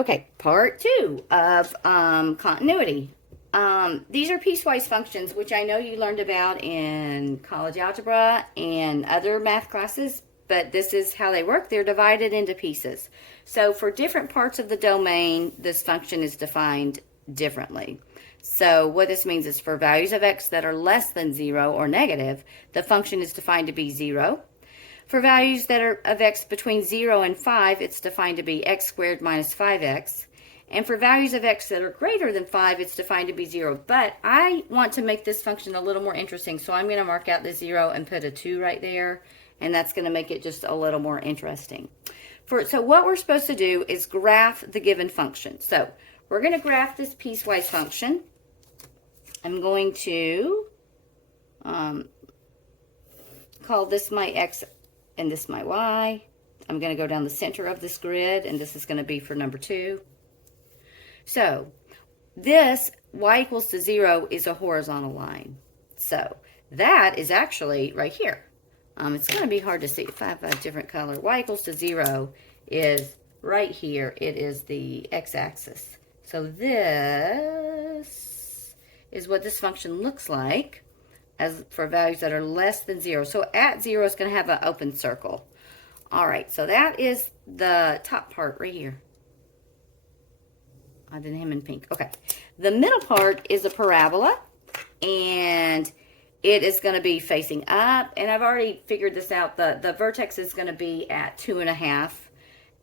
Okay, part two of continuity. These are piecewise functions, which I know you learned about in college algebra and other math classes, but this is how they work. They're divided into pieces. So for different parts of the domain, this function is defined differently. So what this means is for values of x that are less than 0 or negative, the function is defined to be 0. For values that are of x between 0 and 5, it's defined to be x squared minus 5x. And for values of x that are greater than 5, it's defined to be 0. But I want to make this function a little more interesting, so I'm going to mark out the 0 and put a 2 right there, and that's going to make it just a little more interesting. So what we're supposed to do is graph the given function. So we're going to graph this piecewise function. I'm going to call this my x and this my y. I'm going to go down the center of this grid, and this is going to be for number 2. So this y equals to 0 is a horizontal line. So that is actually right here. It's going to be hard to see if I have a different color. Y equals to 0 is right here. It is the x-axis. So this is what this function looks like as for values that are less than 0. So at 0 is going to have an open circle. All right, so that is the top part right here. I did him in pink. Okay. The middle part is a parabola, and it is going to be facing up. And I've already figured this out. The vertex is going to be at 2.5.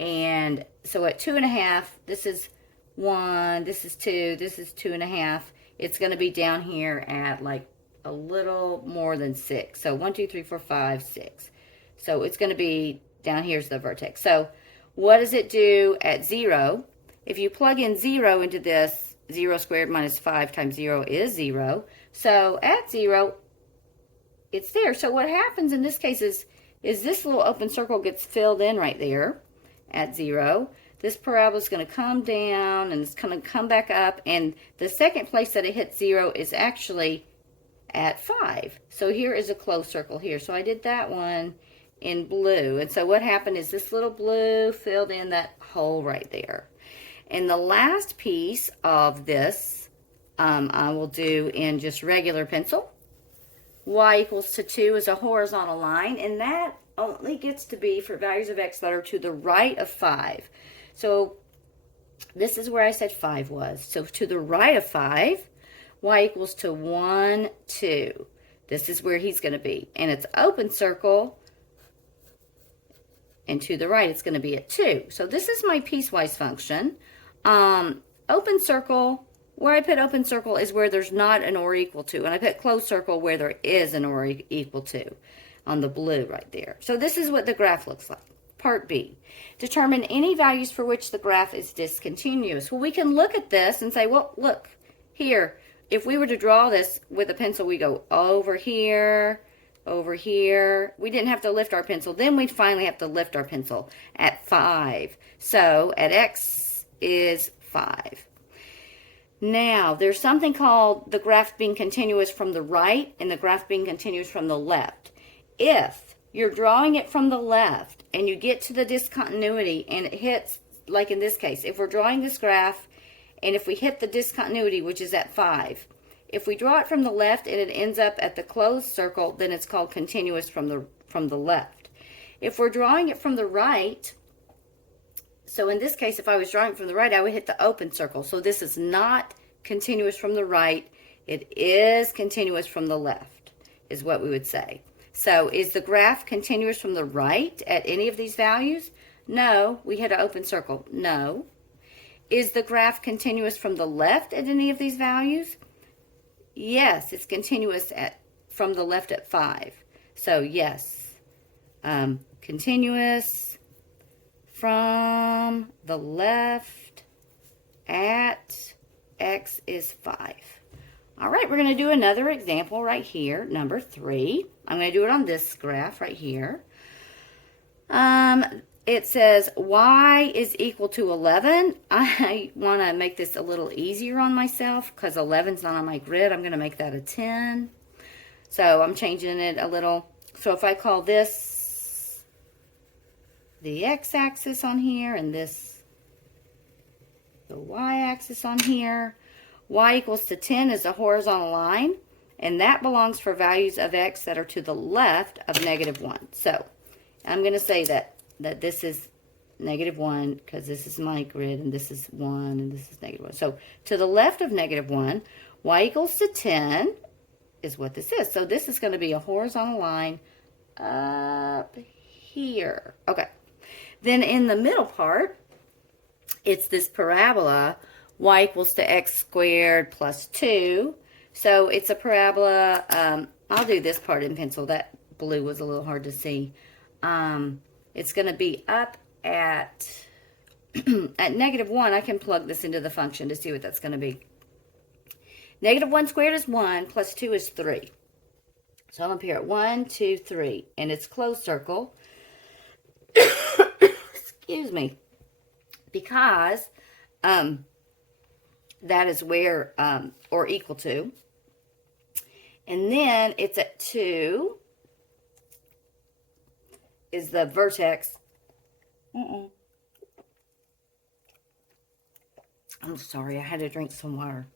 And so at 2.5, this is 1, this is 2, this is 2.5. It's going to be down here at like a little more than 6. So 1, 2, 3, 4, 5, 6. So it's going to be down here's the vertex. So what does it do at 0? If you plug in 0 into this, 0 squared minus 5 times 0 is 0. So at 0, it's there. So what happens in this case is this little open circle gets filled in right there at 0. This parabola is going to come down, and it's going to come back up. And the second place that it hits 0 is actually at 5. So here is a closed circle here. So I did that one in blue. And so what happened is this little blue filled in that hole right there. And the last piece of this, I will do in just regular pencil. Y equals to 2 is a horizontal line, and that only gets to be for values of x that are to the right of 5. So this is where I said 5 was. So to the right of 5, y equals to 1, 2. This is where he's going to be. And it's open circle, and to the right it's going to be at 2. So this is my piecewise function. Open circle, where I put open circle is where there's not an or equal to, and I put closed circle where there is an or equal to on the blue right there. So this is what the graph looks like. Part B, determine any values for which the graph is discontinuous. Well, we can look at this and say, well, look here. If we were to draw this with a pencil, we go over here, over here. We didn't have to lift our pencil. Then we'd finally have to lift our pencil at 5. So at x is 5. Now, there's something called the graph being continuous from the right and the graph being continuous from the left. If you're drawing it from the left and you get to the discontinuity and it hits, like in this case, if we're drawing this graph and if we hit the discontinuity, which is at 5, if we draw it from the left and it ends up at the closed circle, then it's called continuous from the left. If we're drawing it from the right, so in this case, if I was drawing from the right, I would hit the open circle. So this is not continuous from the right. It is continuous from the left, is what we would say. So is the graph continuous from the right at any of these values? No. We hit an open circle. No. Is the graph continuous from the left at any of these values? Yes, it's continuous from the left at 5. So yes, continuous from the left at x is 5. All right, we're going to do another example right here, number 3. I'm going to do it on this graph right here. It says y is equal to 11. I want to make this a little easier on myself because 11's not on my grid. I'm going to make that a 10. So I'm changing it a little. So if I call this the x-axis on here and this y-axis on here. Y equals to 10 is a horizontal line, and that belongs for values of x that are to the left of -1. So I'm going to say that this is -1 because this is my grid, and this is 1, and this is -1. So to the left of -1, y equals to 10 is what this is. So this is going to be a horizontal line up here. Okay. Then in the middle part, it's this parabola, y equals to x squared plus 2. So it's a parabola. I'll do this part in pencil. That blue was a little hard to see. It's going to be up at -1. I can plug this into the function to see what that's going to be. -1 squared is 1, plus 2 is 3. So I'm up here at 1, 2, 3, and it's closed circle. Excuse me. Because that is where, or equal to. And then it's at 2 is the vertex. I'm sorry, I had to drink some water.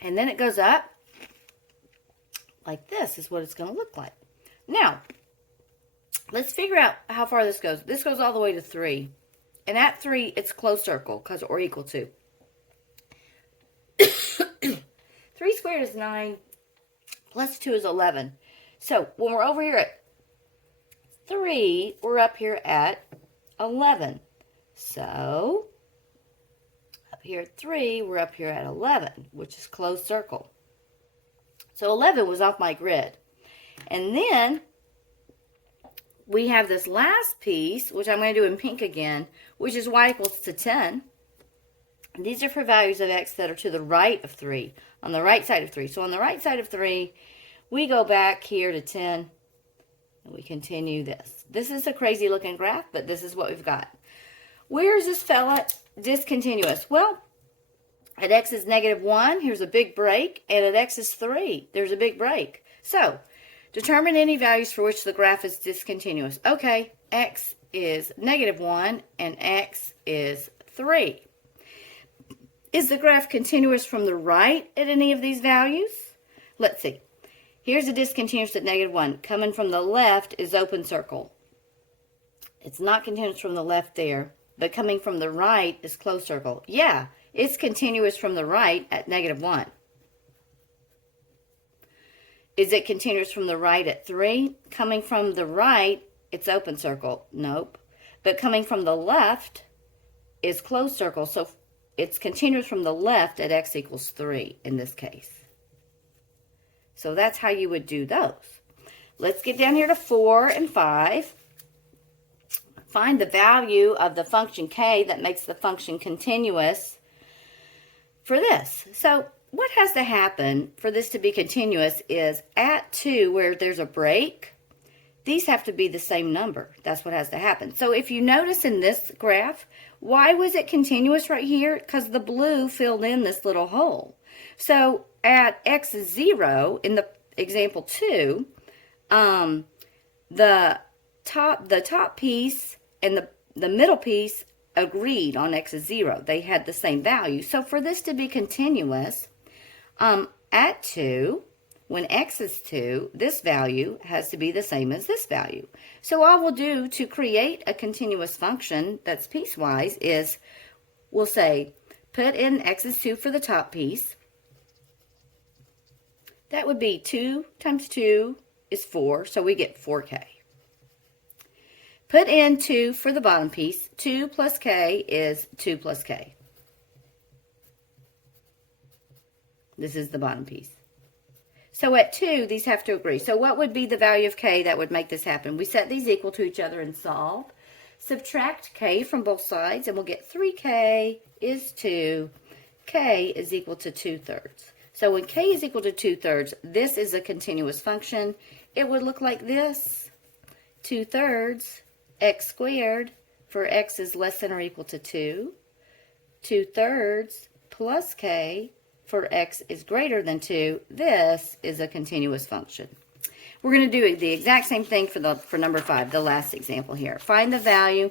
And then it goes up like this is what it's going to look like. Now, let's figure out how far this goes. This goes all the way to 3. And at 3, it's closed circle because or equal to. 3 squared is 9 plus 2 is 11. So when we're over here at 3, we're up here at 11. So up here at 3, we're up here at 11, which is closed circle. So 11 was off my grid. And then we have this last piece, which I'm going to do in pink again, which is y equals to 10. And these are for values of x that are to the right of 3, on the right side of 3. So on the right side of 3, we go back here to 10, and we continue this. This is a crazy looking graph, but this is what we've got. Where is this fella discontinuous? Well, at x is -1, here's a big break, and at x is 3, there's a big break. So, determine any values for which the graph is discontinuous. Okay, x is -1, and x is 3. Is the graph continuous from the right at any of these values? Let's see. Here's a discontinuous at -1. Coming from the left is open circle. It's not continuous from the left there, but coming from the right is closed circle. Yeah, it's continuous from the right at -1. Is it continuous from the right at 3? Coming from the right, it's open circle. Nope. But coming from the left is closed circle. So it's continuous from the left at x equals 3 in this case. So that's how you would do those. Let's get down here to 4 and 5. Find the value of the function k that makes the function continuous for this. So what has to happen for this to be continuous is at 2, where there's a break, these have to be the same number. That's what has to happen. So if you notice in this graph, why was it continuous right here? Because the blue filled in this little hole. So at x is 0, in the example 2, the top piece and the middle piece agreed on x is 0. They had the same value. So for this to be continuous, at 2, when x is 2, this value has to be the same as this value. So all we'll do to create a continuous function that's piecewise is we'll say put in x is 2 for the top piece. That would be 2 times 2 is 4, so we get 4k. Put in 2 for the bottom piece. 2 plus k is 2 plus k. This is the bottom piece. So at 2, these have to agree. So what would be the value of k that would make this happen? We set these equal to each other and solve. Subtract k from both sides, and we'll get 3k is 2. K is equal to 2/3. So when k is equal to 2/3, this is a continuous function. It would look like this. 2/3 x squared for x is less than or equal to 2. 2/3 plus k for x is greater than 2. This is a continuous function. We're going to do the exact same thing for number 5, the last example here. Find the value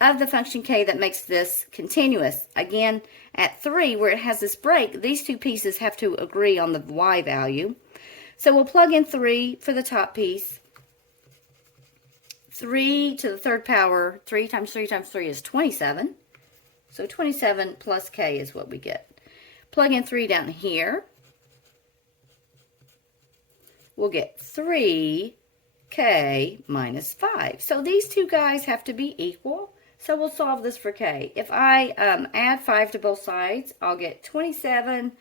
of the function k that makes this continuous. Again, at 3, where it has this break, these two pieces have to agree on the y value. So we'll plug in 3 for the top piece. 3 to the third power, 3 times 3 times 3 is 27. So 27 plus k is what we get. Plug in 3 down here. We'll get 3k minus 5. So these two guys have to be equal. So we'll solve this for k. If I add 5 to both sides, I'll get 27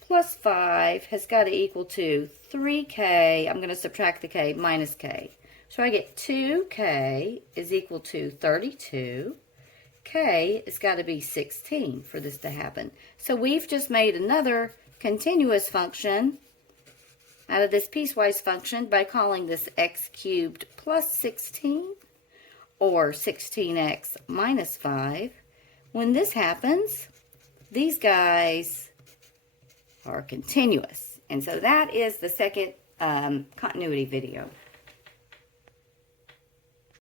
plus 5 has got to equal to 3k. I'm going to subtract the k minus k. So I get 2k is equal to 32. K has got to be 16 for this to happen. So we've just made another continuous function out of this piecewise function by calling this x cubed plus 16 or 16x minus 5. When this happens, these guys are continuous. And so that is the second continuity video.